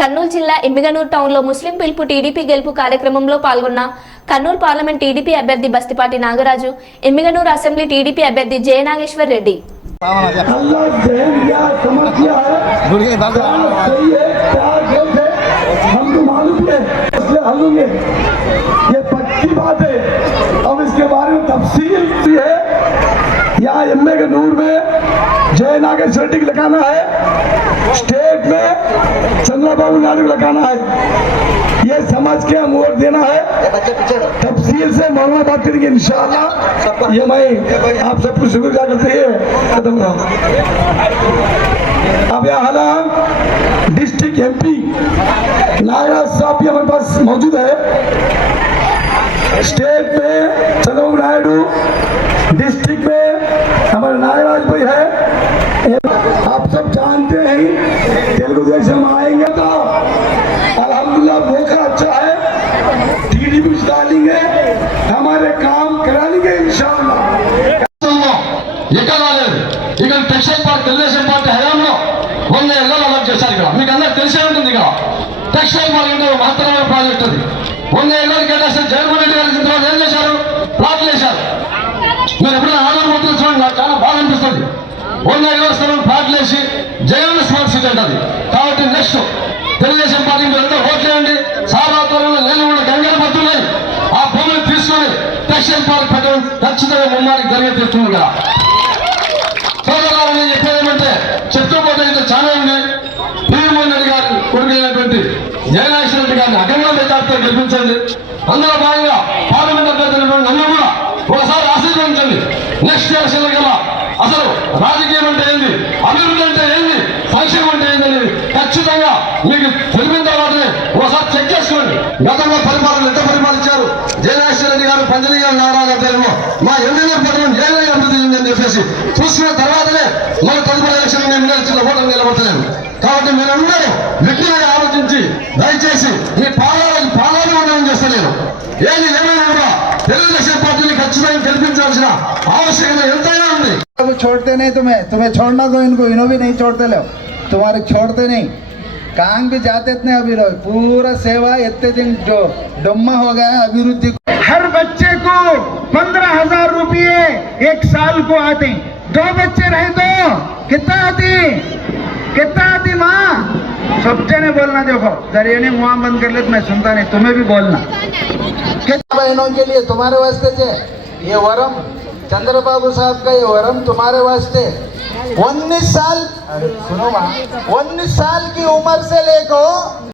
కర్నూలు జిల్లా ఎమ్మిగనూరు టౌన్లో ముస్లిం పిలుపు టీడీపీ గెలుపు కార్యక్రమంలో పాల్గొన్న కర్నూలు పార్లమెంట్ టీడీపీ అభ్యర్థి బస్తిపాటి నాగరాజు ఎమ్మిగనూరు అసెంబ్లీ టీడీపీ అభ్యర్థి జయనాగేశ్వర్ రెడ్డి अल्लाह जहन दिया समझ किया है क्या सही है क्या गलत है हमको मालूम है इसलिए हल होंगे ये पक्की बात है अब इसके बारे में तफसील भी है यहाँ एम के नूर में जय नागेश्वर रेड्डी को लगाना है स्टेट में चंद्रबाबू नायडू को लगाना है। ये समझ के हम वोट देना है। तफसील से मौलाना बात करेंगे इंशाल्लाह। ये मैं आप सबको शुक्रिया करते खत्म रहा अब यहाँ हाल डिस्ट्रिक्ट एमपी नागराज साहब भी हमारे पास मौजूद है। स्टेट में चंद्रबाबू नायडू डिस्ट्रिक्ट में हमारे नागराज भाई है। आप सब जानते डालेंगे हमारे काम करा लेंगे इंशाल्लाह రాష్ట్రంలో ఎక్కడ రాలేదు ఇక్కడ టెక్స్టైల్ పార్క్ తెలుగుదేశం పార్టీ హయాంలో వంద ఎకరాలు అలాట్ చేశారు ఇక్కడ మీకు అందరికి తెలిసే ఉంటుంది ఇక్కడ టెక్స్టైల్ పార్క్ అంటే ఒక మహత్తరమైన ప్రాజెక్ట్ అది వంద ఎకరాలు కేటాయిస్తే జగన్మోహన్ రెడ్డి గారికి తర్వాత ఏం చేశారు ప్లాట్లు వేశారు మీరు ఎప్పుడైనా ఆధార్ పోతుంది చూడండి నాకు చాలా బాగా అనిపిస్తుంది వంద ఎకరాల స్థలం ప్లాట్లు వేసి జగన్ స్మార్ట్ సిటీ అంటది కాబట్టి నెక్స్ట్ తెలుగుదేశం టెక్స్టైల్ పార్క్ పెట్టడం ఖచ్చితంగా ముమ్మారికి జరిగే తీరుతుంది కదా నేను చెప్పేది ఏమంటే చెప్తూ పోతే ఇంకా చాలా ఉంది. భీమమోహన్ రెడ్డి గారి కొడుకు అయినటువంటి రెడ్డి గారిని అఖండ మెజార్టీతో గెలిపించండి అందులో భాగంగా పార్లమెంట్ అభ్యర్థులు నన్ను కూడా ఒకసారి ఆశీర్వదించండి. నెక్స్ట్ ఎలక్షన్ గల అసలు రాజకీయం అంటే ఏంది? అభివృద్ధి అంటే ఏంది? సంక్షేమం అంటే ఏంది ఖచ్చితంగా మీకు తెలిపిన తర్వాతనే ఒకసారి చెక్ చేసుకోండి. గతంలో పరిపాలన జయనాగేశ్వర రెడ్డి గారు పంజలి గారు నారాయణ గారు మా ఎమ్మెల్యే పథకం ఏ విధంగా అభివృద్ధి చెందిందని చెప్పేసి చూసుకున్న తర్వాతనే మన తదుపరి ఎలక్షన్ నేను నిలిచిన ఓటర్ నిలబడతలేను కాబట్టి మీరందరూ విజ్ఞానంగా ఆలోచించి దయచేసి మీ పాలన పాలన ఉండడం చేస్తలేను ఏది ఏమైనా కూడా తెలుగుదేశం పార్టీని ఖచ్చితంగా గెలిపించాల్సిన ఆవశ్యకత ఎంతైనా ఉంది अभी छोड़ते नहीं तुम्हें तुम्हें छोड़ना तो इनको इन्हों भी नहीं छोड़ते लो तुम्हारे छोड़ते नहीं कांग भी जाते इतने अभी लोग। पूरा सेवा इतने दिन जो डम्मा हो गया है अभिवृद्धि हर बच्चे को पंद्रह हज़ार रुपये एक साल को आते दो बच्चे रहे तो कितना आती कितना आती माँ? सबसे ने बोलना देखो दरिया ने मुआ बंद कर ले तो मैं सुनता नहीं तुम्हें भी बोलना। कितना बहनों के लिए तुम्हारे वास्ते से ये वरम चंद्र बाबू साहब का ये वरम तुम्हारे वास्ते। उन्नीस साल सुनो उन्नीस साल की उम्र से लेकर